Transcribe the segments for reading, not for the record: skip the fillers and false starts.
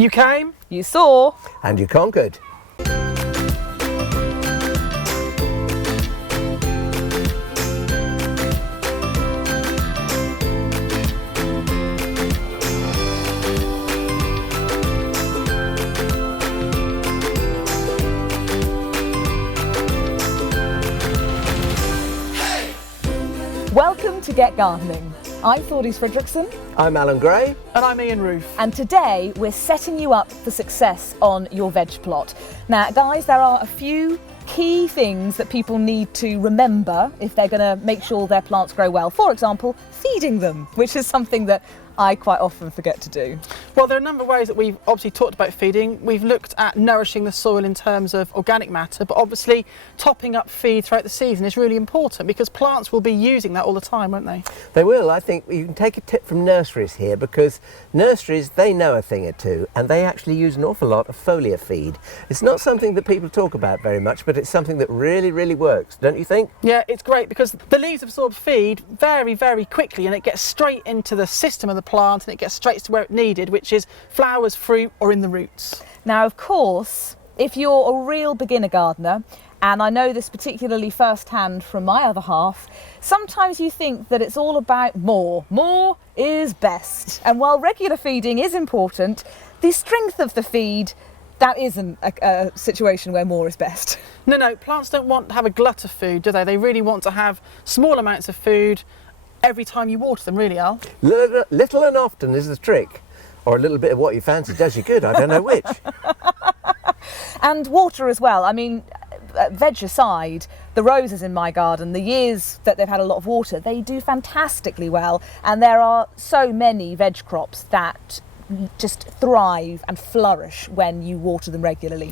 You came, You saw. And you conquered. Welcome to Get Gardening. I'm Thordis Fridriksson, I'm Alan Gray. and I'm Ian Roofe. and today we're setting you up for success on your veg plot. Now, guys, there are a few key things that people need to remember if they're going to make sure their plants grow well. For example, feeding them, which is something that I quite often forget to do. Well, there are a number of ways that we've obviously talked about feeding. We've looked at nourishing the soil in terms of organic matter, but obviously topping up feed throughout the season is really important because plants will be using that all the time, won't they? They will. I think you can take a tip from nurseries here, because nurseries, they know a thing or two, and they actually use an awful lot of foliar feed. It's not something that people talk about very much, but it's something that really, really works, don't you think? Yeah, it's great because the leaves absorb feed very, very quickly, and it gets straight into the system of the plant and it gets straight to where it's needed, which is flowers, fruit, or in the roots. Now, of course, if you're a real beginner gardener, and I know this particularly firsthand from my other half, sometimes you think that it's all about more. More is best. And while regular feeding is important, the strength of the feed, that isn't a situation where more is best. No, plants don't want to have a glut of food, do they? They really want to have small amounts of food every time you water them, really, Al. Little and often is the trick. Or a little bit of what you fancy does you good, I don't know which. And water as well. I mean, veg aside, the roses in my garden, the years that they've had a lot of water, they do fantastically well. And there are so many veg crops that just thrive and flourish when you water them regularly.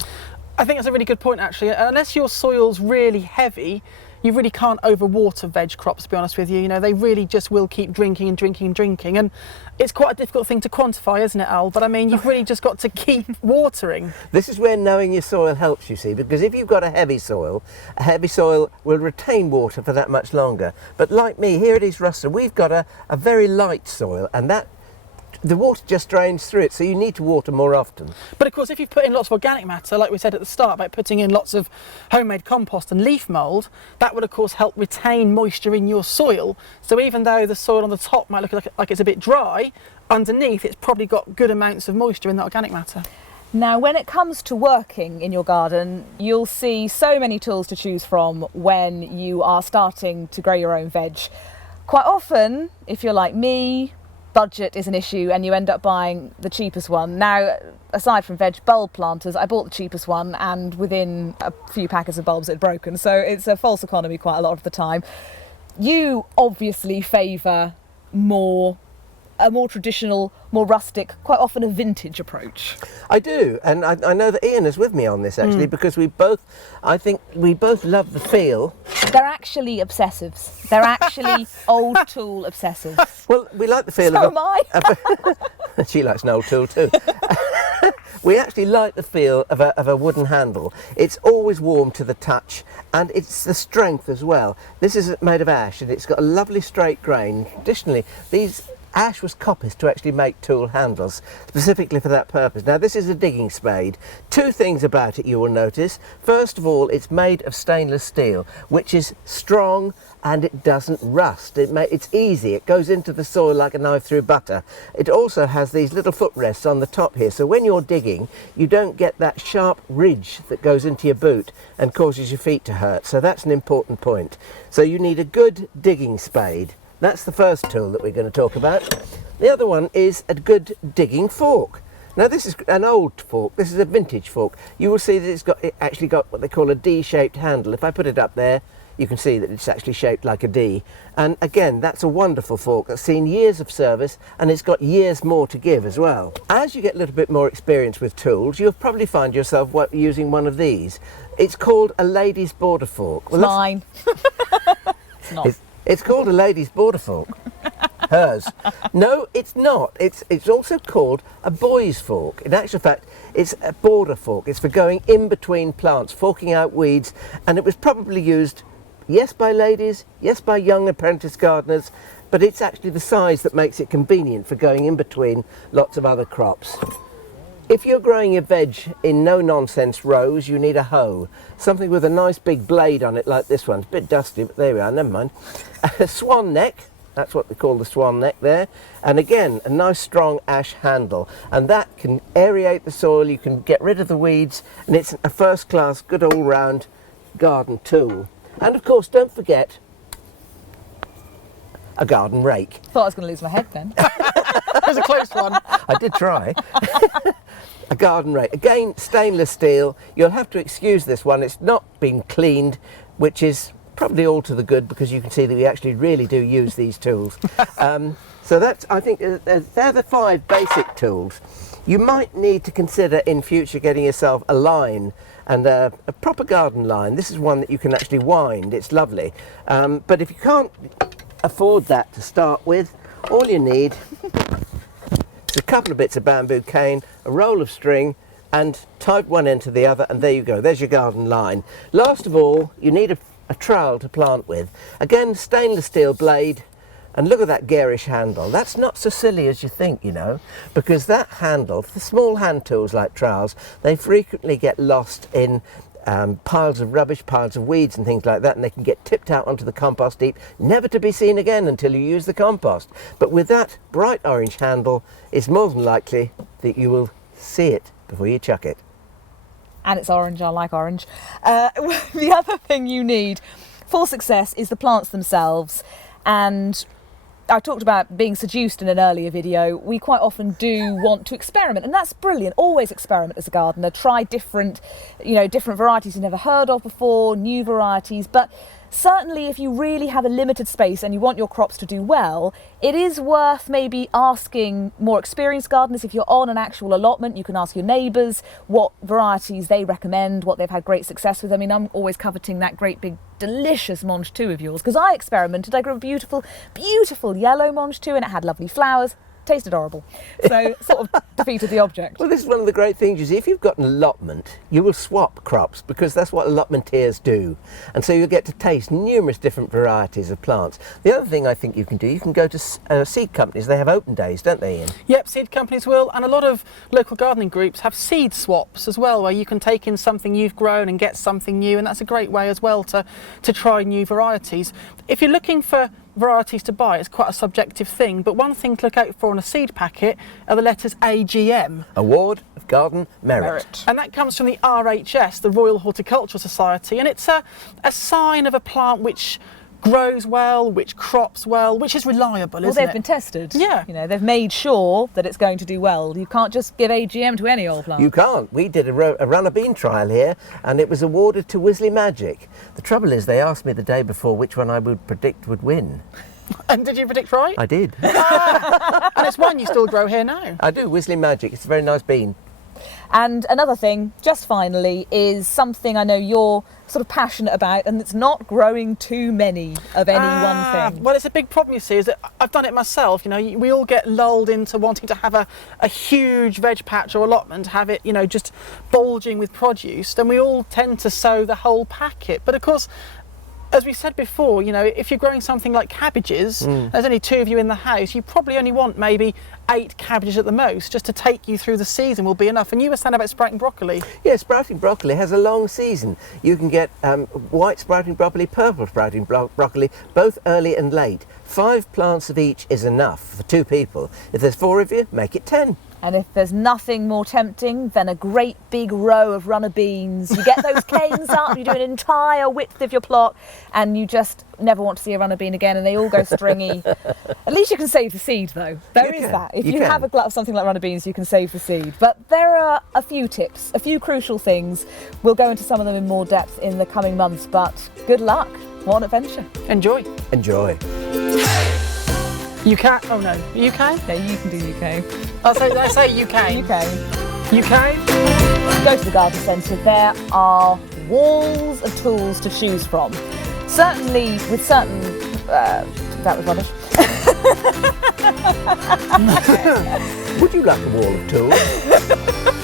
I think that's a really good point, actually. Unless your soil's really heavy, you really can't overwater veg crops, to be honest with you. You know, they really just will keep drinking and drinking and drinking. And it's quite a difficult thing to quantify, isn't it, Al? But I mean, you've really just got to keep watering. This is where knowing your soil helps, you see, because if you've got a heavy soil will retain water for that much longer. But like me, here at East Ruston, we've got a very light soil, and the water just drains through it, so you need to water more often. But of course, if you've put in lots of organic matter, like we said at the start about putting in lots of homemade compost and leaf mould, that would of course help retain moisture in your soil. So even though the soil on the top might look like it's a bit dry, underneath it's probably got good amounts of moisture in that organic matter. Now, when it comes to working in your garden, you'll see so many tools to choose from when you are starting to grow your own veg. Quite often, if you're like me, budget is an issue and you end up buying the cheapest one. Now, aside from veg bulb planters, I bought the cheapest one and within a few packets of bulbs it had broken, so it's a false economy quite a lot of the time. You obviously favour a more traditional, more rustic, quite often a vintage approach. I do, and I know that Ian is with me on this actually, because I think we both love the feel. They're actually obsessives. They're actually old tool obsessives. Well, we like the feel So of am I. She likes an old tool too. We actually like the feel of a wooden handle. It's always warm to the touch, and it's the strength as well. This is made of ash, and it's got a lovely straight grain. Traditionally, ash was coppiced to actually make tool handles, specifically for that purpose. Now, this is a digging spade. Two things about it you will notice. First of all, it's made of stainless steel, which is strong and it doesn't rust. It's easy. It goes into the soil like a knife through butter. It also has these little footrests on the top here, so when you're digging, you don't get that sharp ridge that goes into your boot and causes your feet to hurt. So that's an important point. So you need a good digging spade. That's the first tool that we're going to talk about. The other one is a good digging fork. Now, this is an old fork. This is a vintage fork. You will see that it actually got what they call a D-shaped handle. If I put it up there, you can see that it's actually shaped like a D. And again, that's a wonderful fork that's seen years of service, and it's got years more to give as well. As you get a little bit more experience with tools, you'll probably find yourself using one of these. It's called a lady's border fork. Well, mine. It's not. It's called a lady's border fork. Hers. No, it's not. It's also called a boy's fork. In actual fact, it's a border fork. It's for going in between plants, forking out weeds, and it was probably used, yes, by ladies, yes, by young apprentice gardeners, but it's actually the size that makes it convenient for going in between lots of other crops. If you're growing your veg in no-nonsense rows, you need a hoe. Something with a nice big blade on it like this one. It's a bit dusty, but there we are, never mind. A swan neck, that's what they call the swan neck there. And again, a nice strong ash handle. And that can aerate the soil, you can get rid of the weeds, and it's a first-class, good all-round garden tool. And of course, don't forget a garden rake. Thought I was going to lose my head then. It was a close one. I did try. A garden rake. Again, stainless steel. You'll have to excuse this one. It's not been cleaned, which is probably all to the good because you can see that we actually really do use these tools. So that's, I think, they're the 5 basic tools. You might need to consider in future getting yourself a line and a proper garden line. This is one that you can actually wind. It's lovely. But if you can't afford that to start with, all you need is a couple of bits of bamboo cane, a roll of string, and tied one end to the other, and there you go. There's your garden line. Last of all, you need a trowel to plant with. Again, stainless steel blade, and look at that garish handle. That's not so silly as you think, you know, because that handle, the small hand tools like trowels, they frequently get lost in piles of rubbish, piles of weeds and things like that, and they can get tipped out onto the compost heap, never to be seen again until you use the compost. But with that bright orange handle, it's more than likely that you will see it before you chuck it. And it's orange, I like orange. The other thing you need for success is the plants themselves. And I talked about being seduced in an earlier video. We quite often do want to experiment, and that's brilliant. Always experiment as a gardener. Try different varieties you've never heard of before, new varieties. But certainly if you really have a limited space and you want your crops to do well, it is worth maybe asking more experienced gardeners. If you're on an actual allotment, you can ask your neighbours what varieties they recommend, what they've had great success with. I mean, I'm always coveting that great big delicious Mange 2 of yours because I experimented. I grew a beautiful, beautiful yellow Mange 2 and it had lovely flowers. Tasted horrible. So sort of defeated the object. Well, this is one of the great things, you see, if you've got an allotment, you will swap crops because that's what allotmenteers do. And so you'll get to taste numerous different varieties of plants. The other thing I think you can do, you can go to seed companies. They have open days, don't they, Ian? Yep, seed companies will, and a lot of local gardening groups have seed swaps as well, where you can take in something you've grown and get something new, and that's a great way as well to try new varieties. If you're looking for varieties to buy, it's quite a subjective thing, but one thing to look out for on a seed packet are the letters AGM. Award of Garden Merit. And that comes from the RHS, the Royal Horticultural Society, and it's a sign of a plant which grows well, which crops well, which is reliable, isn't it? Well, they've been tested. Yeah. You know, they've made sure that it's going to do well. You can't just give AGM to any old plant. You can't. We did a runner bean trial here and it was awarded to Wisley Magic. The trouble is they asked me the day before which one I would predict would win. And did you predict right? I did. And it's one you still grow here now. I do, Wisley Magic. It's a very nice bean. And another thing, just finally, is something I know you're sort of passionate about, and it's not growing too many of any one thing. Well, it's a big problem, you see, is that I've done it myself. You know, we all get lulled into wanting to have a huge veg patch or allotment, have it, you know, just bulging with produce. Then we all tend to sow the whole packet. But of course, as we said before, you know, if you're growing something like cabbages, there's only 2 of you in the house, you probably only want maybe 8 cabbages at the most, just to take you through the season will be enough. And you were saying about sprouting broccoli. Yeah, sprouting broccoli has a long season. You can get white sprouting broccoli, purple sprouting broccoli, both early and late. 5 plants of each is enough for 2 people. If there's 4 of you, make it 10. And if there's nothing more tempting than a great big row of runner beans, you get those canes up, you do an entire width of your plot, and you just never want to see a runner bean again, and they all go stringy. At least you can save the seed, though. There is that. If you have a glut of something like runner beans, you can save the seed. But there are a few tips, a few crucial things. We'll go into some of them in more depth in the coming months, but good luck. What an adventure. Enjoy. Enjoy. UK? Oh no, UK? Yeah, you can do UK. I say UK. UK. UK? Go to the garden centre. There are walls of tools to choose from. Certainly with certain... that was rubbish. Would you like a wall of tools?